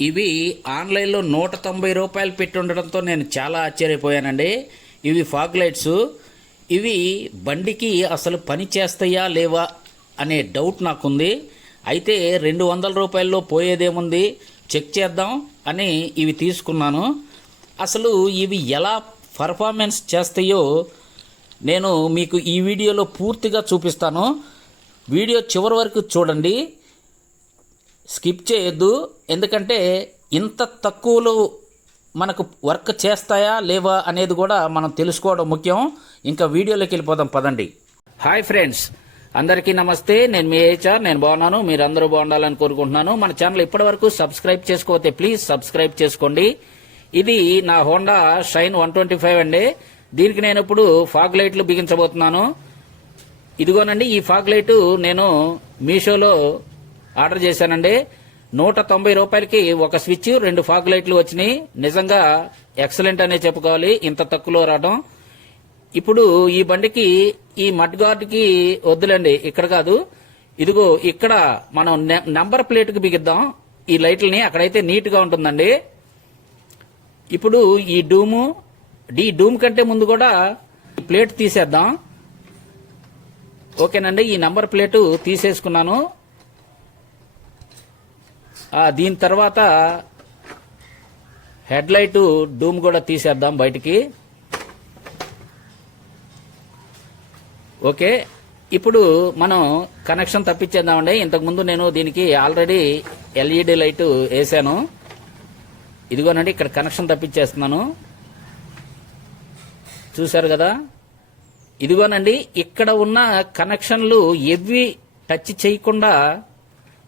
ఇవి ఆన్లైన్లో నూట తొంభై రూపాయలు పెట్టి ఉండడంతో నేను చాలా ఆశ్చర్యపోయానండి. ఇవి ఫాగ్ లైట్స్. ఇవి బండికి అసలు పని చేస్తాయా లేవా అనే డౌట్ నాకుంది. అయితే రెండు వందల రూపాయల్లో పోయేదేముంది? చెక్ చేద్దాం అని ఇవి తీసుకున్నాను. అసలు ఇవి ఎలా పర్ఫార్మెన్స్ చేస్తాయో నేను మీకు ఈ వీడియోలో పూర్తిగా చూపిస్తాను. వీడియో చివరి వరకు చూడండి. స్కిప్ చేయొద్దు. ఎందుకంటే ఇంత తక్కువలో మనకు వర్క్ చేస్తాయా లేవా అనేది కూడా మనం తెలుసుకోవడం ముఖ్యం. ఇంకా వీడియోలోకి వెళ్ళిపోదాం పదండి. హాయ్ ఫ్రెండ్స్ అందరికీ నమస్తే. నేను మీ హెచ్ఆర్ నేను బాగున్నాను. మీరు అందరూ బాగుండాలని కోరుకుంటున్నాను. మన ఛానల్ ఇప్పటి వరకు సబ్స్క్రైబ్ చేసుకోతే ప్లీజ్ సబ్స్క్రైబ్ చేసుకోండి. ఇది నా Honda Shine one twenty five అండి. దీనికి నేను ఇప్పుడు ఫాగ్ లైట్లు బిగించబోతున్నాను. ఇదిగోనండి ఈ ఫాగ్ లైట్ నేను మీషోలో ఆర్డర్ చేశానండి. నూట తొంభై రూపాయలకి ఒక స్విచ్ రెండు ఫాగ్ లైట్లు వచ్చినాయి. నిజంగా ఎక్సలెంట్ అనే చెప్పుకోవాలి. ఇంత తక్కువలో రావడం. ఇప్పుడు ఈ బండికి ఈ మడ్ గార్డ్కి వద్దులండి. ఇక్కడ కాదు. ఇదిగో ఇక్కడ మనం నె- నంబర్ ప్లేట్కి బిగిద్దాం. ఈ లైట్లని అక్కడైతే నీట్గా ఉంటుందండి. ఇప్పుడు ఈ డూము ఈ డూమ్ కంటే ముందు కూడా ప్లేట్ తీసేద్దాం. ఓకేనండి ఈ నంబర్ ప్లేటు తీసేసుకున్నాను. దీని తర్వాత హెడ్ లైట్ డూమ్ కూడా తీసేద్దాం బయటికి. ఓకే ఇప్పుడు మనం కనెక్షన్ తప్పించేద్దామండి. ఇంతకుముందు నేను దీనికి ఆల్రెడీ ఎల్ఈడి లైట్ వేసాను. ఇదిగోనండి ఇక్కడ కనెక్షన్ తప్పించేస్తున్నాను. చూశారు కదా? ఇదిగోనండి ఇక్కడ ఉన్న కనెక్షన్లు ఎవ్వి టచ్ చేయకుండా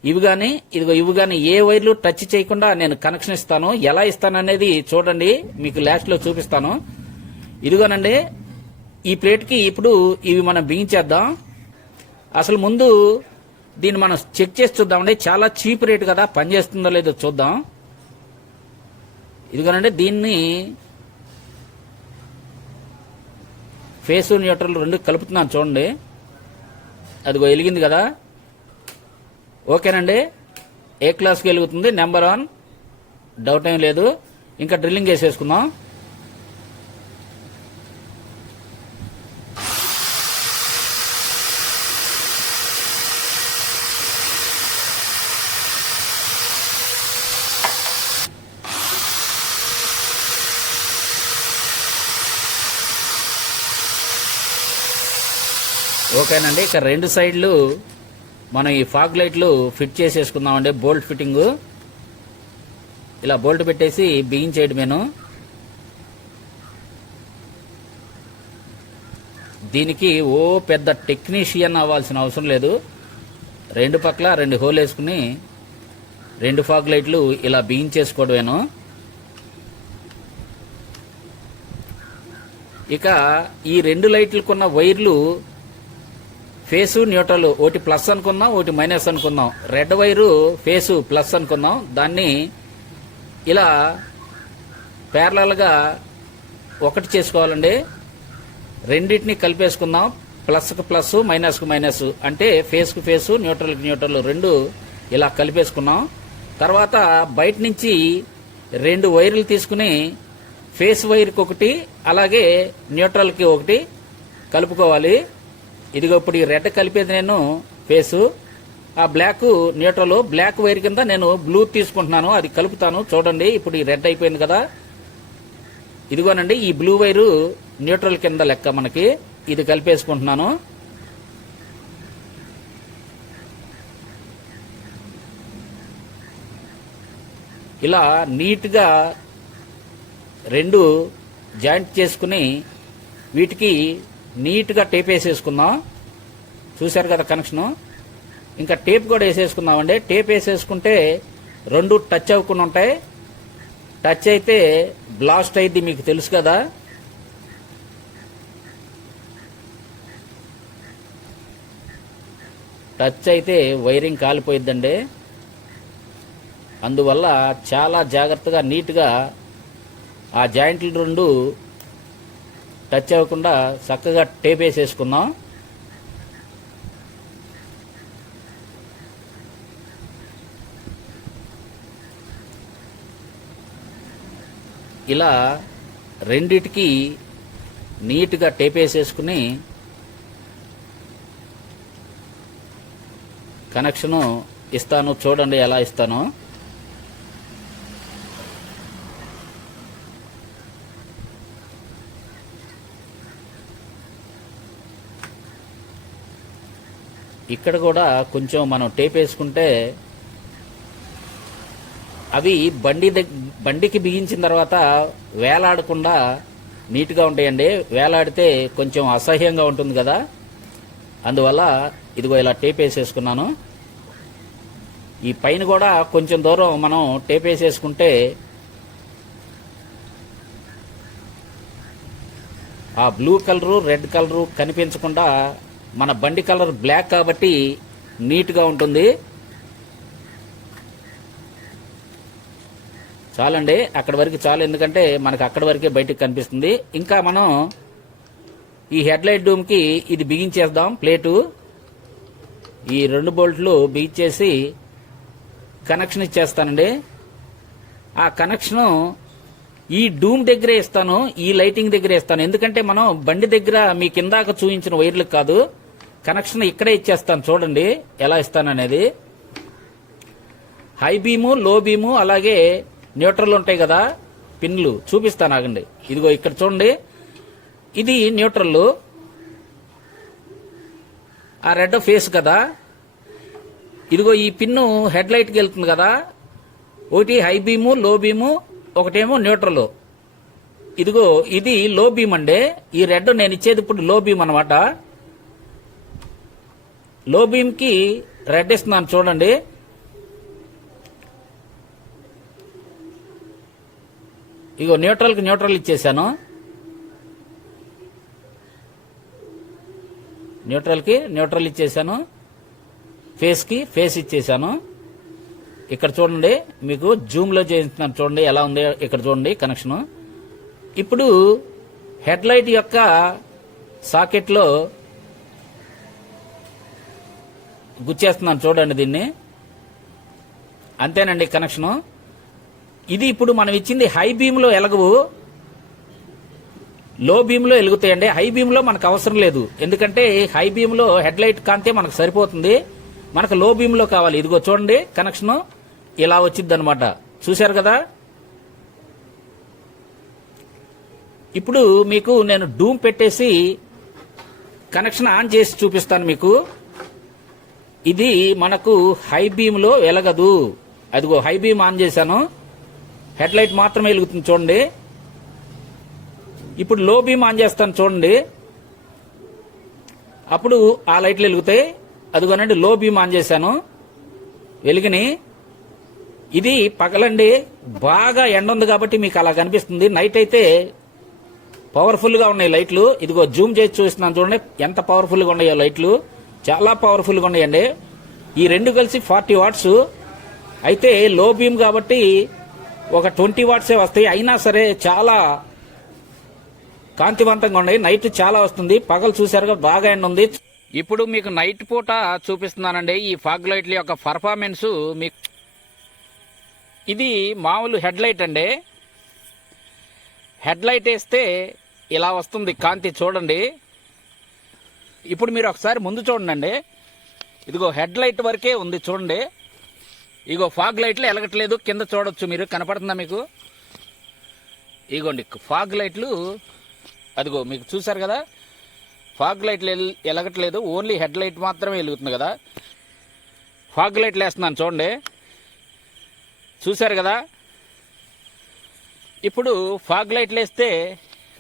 ఇవి కానీ ఇదిగో ఇవి కానీ ఏ వైర్లు టచ్ చేయకుండా నేను కనెక్షన్ ఇస్తాను. ఎలా ఇస్తాను అనేది చూడండి. మీకు లాస్ట్లో చూపిస్తాను. ఇదిగోనండి ఈ ప్లేట్కి ఇప్పుడు ఇవి మనం బిగించేద్దాం అసలు ముందు దీన్ని మనం చెక్ చేసి చూద్దామండి. చాలా చీప్ రేట్ కదా. పనిచేస్తుందో లేదో చూద్దాం. ఇదిగోనండి దీన్ని ఫేస్ న్యూట్రల్ రెండు కలుపుతున్నాను చూడండి. అదిగో వెలిగింది కదా. ఓకేనండి? ఏ క్లాస్కి వెలుగుతుంది? నెంబర్ వన్ డౌట్ ఏం లేదు. ఇంకా డ్రిల్లింగ్ వేసేసుకుందాం. ఓకేనండి. ఇక రెండు సైడ్లు మనం ఈ ఫాగ్ లైట్లు ఫిట్ చేసేసుకుందామండి. Bolt fitting. ఇలా బోల్ట్ పెట్టేసి బిగించేయడమేను దీనికి ఓ పెద్ద టెక్నీషియన్ అవ్వాల్సిన అవసరం లేదు. రెండు పక్కల రెండు హోల్ వేసుకుని రెండు ఫాగ్ లైట్లు ఇలా బిగించేసుకోవడమేను ఇక ఈ రెండు లైట్లకున్న వైర్లు ఫేసు న్యూట్రల్ ఒకటి ప్లస్ అనుకుందాం ఒకటి మైనస్ అనుకుందాం. రెడ్ వైరు ఫేసు ప్లస్ అనుకుందాం. దాన్ని ఇలా ప్యారలల్గా ఒకటి చేసుకోవాలండి. రెండింటిని కలిపేసుకుందాం. ప్లస్కు ప్లస్ మైనస్కు మైనస్ అంటే ఫేస్కు ఫేసు న్యూట్రల్కి న్యూట్రల్ రెండు ఇలా కలిపేసుకున్నాం. తర్వాత బయట నుంచి రెండు వైర్లు తీసుకుని ఫేస్ వైర్కి ఒకటి అలాగే న్యూట్రల్కి ఒకటి కలుపుకోవాలి. ఇదిగో ఇప్పుడు ఈ రెడ్ కలిపేది నేను ఫేసు. ఆ బ్లాక్ న్యూట్రల్ బ్లాక్ వైర్ కింద నేను బ్లూ తీసుకుంటున్నాను అది కలుపుతాను. చూడండి ఇప్పుడు ఈ రెడ్ అయిపోయింది కదా. ఇదిగోనండి ఈ బ్లూ వైరు న్యూట్రల్ కింద లెక్క మనకి. ఇది కలిపేసుకుంటున్నాను. ఇలా నీట్గా రెండు జాయింట్ చేసుకుని వీటికి నీట్గా టేప్ వేసేసుకుందాం చూశారు కదా కనెక్షను? ఇంకా టేప్ కూడా వేసేసుకుందామండి. టేప్ వేసేసుకుంటే రెండు టచ్ అవ్వకుండా ఉంటాయి. టచ్ అయితే బ్లాస్ట్ అయింది మీకు తెలుసు కదా. టచ్ అయితే వైరింగ్ కాలిపోయిద్దండి. అందువల్ల చాలా జాగ్రత్తగా నీట్గా ఆ జాయింట్లు రెండు టచ్ అవ్వకుండా చక్కగా టేప్ వేసేసుకుందాం. ఇలా రెండిటికి నీట్గా టేప్ వేసేసుకుని కనెక్షను ఇస్తాను. చూడండి ఎలా ఇస్తాను. ఇక్కడ కూడా కొంచెం మనం టేప్ వేసుకుంటే అవి బండి బండికి బిగించిన తర్వాత వేలాడకుండా నీట్గా ఉంటాయండి. వేలాడితే కొంచెం అసహ్యంగా ఉంటుంది కదా. అందువల్ల ఇదిగో ఇలా టేప్ వేసేసుకున్నాను. ఈ పైన కూడా కొంచెం దూరం మనం టేప్ వేసేసుకుంటే ఆ బ్లూ కలరు రెడ్ కలరు కనిపించకుండా మన బండి కలర్ బ్లాక్ కాబట్టి నీట్గా ఉంటుంది. చాలండి అక్కడి వరకు చాలు ఎందుకంటే మనకు అక్కడి వరకే బయటకు కనిపిస్తుంది. ఇంకా మనం ఈ హెడ్ లైట్ డూమ్కి ఇది బిగించేద్దాం ప్లేటు. ఈ రెండు బోల్ట్లు బిగించేసి కనెక్షన్ ఇచ్చేస్తానండి. ఆ కనెక్షను ఈ డూమ్ దగ్గరే ఇస్తాను ఈ లైటింగ్ దగ్గరే ఇస్తాను. ఎందుకంటే మనం బండి దగ్గర మీ కిందాక చూపించిన వైర్లకు కాదు కనెక్షన్ ఇక్కడే ఇచ్చేస్తాను. చూడండి ఎలా ఇస్తాననేది. హై బీము లో బీము అలాగే న్యూట్రల్ ఉంటాయి కదా పిన్లు. చూపిస్తాను ఆగండి. ఇదిగో ఇక్కడ చూడండి. ఇది న్యూట్రల్. ఆ రెడ్ ఫేస్ కదా. ఇదిగో ఈ పిన్ను హెడ్ లైట్కి వెళ్తుంది కదా. ఒకటి హై బీము లో బీము ఒకటేమో న్యూట్రల్. ఇదిగో ఇది లో బీమ్ అండి. ఈ రెడ్ నేను ఇచ్చేది ఇప్పుడు లో బీమ్ అనమాట లో బీమ్కి రెడ్ ఇస్తున్నాను చూడండి. ఇగో న్యూట్రల్కి న్యూట్రల్ ఇచ్చేసాను. న్యూట్రల్కి న్యూట్రల్ ఇచ్చేసాను. ఫేస్కి ఫేస్ ఇచ్చేసాను. ఇక్కడ చూడండి మీకు జూమ్లో చూడండి ఎలా ఉంది ఇక్కడ చూడండి కనెక్షన్. ఇప్పుడు హెడ్ లైట్ యొక్క సాకెట్లో గుచ్చేస్తున్నాను చూడండి దీన్ని. అంతేనండి కనెక్షను ఇది ఇప్పుడు మనం ఇచ్చింది హై బీమ్లో ఎలగవు. లో బీమ్లో వెలుగుతాయండి హై బీమ్లో మనకు అవసరం లేదు. ఎందుకంటే హై బీమ్లో హెడ్లైట్ హెడ్ లైట్ కాంతే మనకు సరిపోతుంది. మనకు లో బీమ్లో కావాలి. ఇదిగో చూడండి కనెక్షను ఇలా వచ్చింది అనమాట చూశారు కదా? ఇప్పుడు మీకు నేను డూమ్ పెట్టేసి కనెక్షన్ ఆన్ చేసి చూపిస్తాను మీకు. ఇది మనకు హై బీమ్లో వెలగదు. అదిగో హై బీమ్ ఆన్ చేశాను. హెడ్ లైట్ మాత్రమే వెలుగుతుంది చూడండి. ఇప్పుడు లో బీమ్ ఆన్ చేస్తాను చూడండి. అప్పుడు ఆ లైట్లు వెలుగుతాయి. అదిగోనండి లో బీమ్ ఆన్ చేశాను. వెలిగిని. ఇది పగలండి బాగా ఎండ ఉంది కాబట్టి మీకు అలా కనిపిస్తుంది. నైట్ అయితే పవర్ఫుల్గా ఉన్నాయి లైట్లు. ఇదిగో జూమ్ చేసి చూస్తున్నాను చూడండి ఎంత పవర్ఫుల్గా ఉన్నాయో లైట్లు. చాలా పవర్ఫుల్గా ఉన్నాయండి. ఈ రెండు కలిసి ఫార్టీ వాట్స్ అయితే లో బీమ్ కాబట్టి ఒక ట్వంటీ వాట్సే వస్తాయి. అయినా సరే చాలా కాంతివంతంగా ఉన్నాయి. నైట్ చాలా వస్తుంది. పగలు చూసారుగా బాగా ఎండ్ ఉంది. ఇప్పుడు మీకు నైట్ పూట చూపిస్తున్నానండి. ఈ ఫాగ్ లైట్ల యొక్క పర్ఫార్మెన్స్ మీకు ఇది మామూలు హెడ్ లైట్ అండి. హెడ్ లైట్ వేస్తే ఇలా వస్తుంది. కాంతి చూడండి. ఇప్పుడు మీరు ఒకసారి ముందు చూడండి ఇదిగో హెడ్ లైట్ వరకే ఉంది చూడండి. ఇగో ఫాగ్ లైట్లు ఎలగట్లేదు కింద చూడొచ్చు మీరు కనపడుతుందా మీకు? ఇగోండి ఫాగ్ లైట్లు అదిగో మీకు చూసారు కదా? ఫాగ్ లైట్లు వెలగట్లేదు ఎలగట్లేదు ఓన్లీ హెడ్ లైట్ మాత్రమే వెలుగుతుంది కదా? ఫాగ్ లైట్లు వేస్తున్నాను చూడండి. చూశారు కదా? ఇప్పుడు ఫాగ్ లైట్లు వేస్తే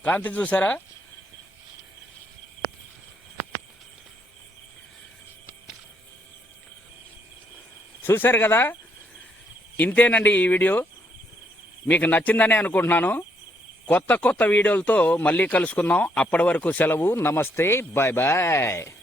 కాంతి చూసారా చూశారు కదా? ఇంతేనండి ఈ వీడియో. మీకు నచ్చిందనే అనుకుంటున్నాను. కొత్త కొత్త వీడియోలతో మళ్ళీ కలుసుకుందాం. అప్పటి వరకు సెలవు. నమస్తే. Bye bye.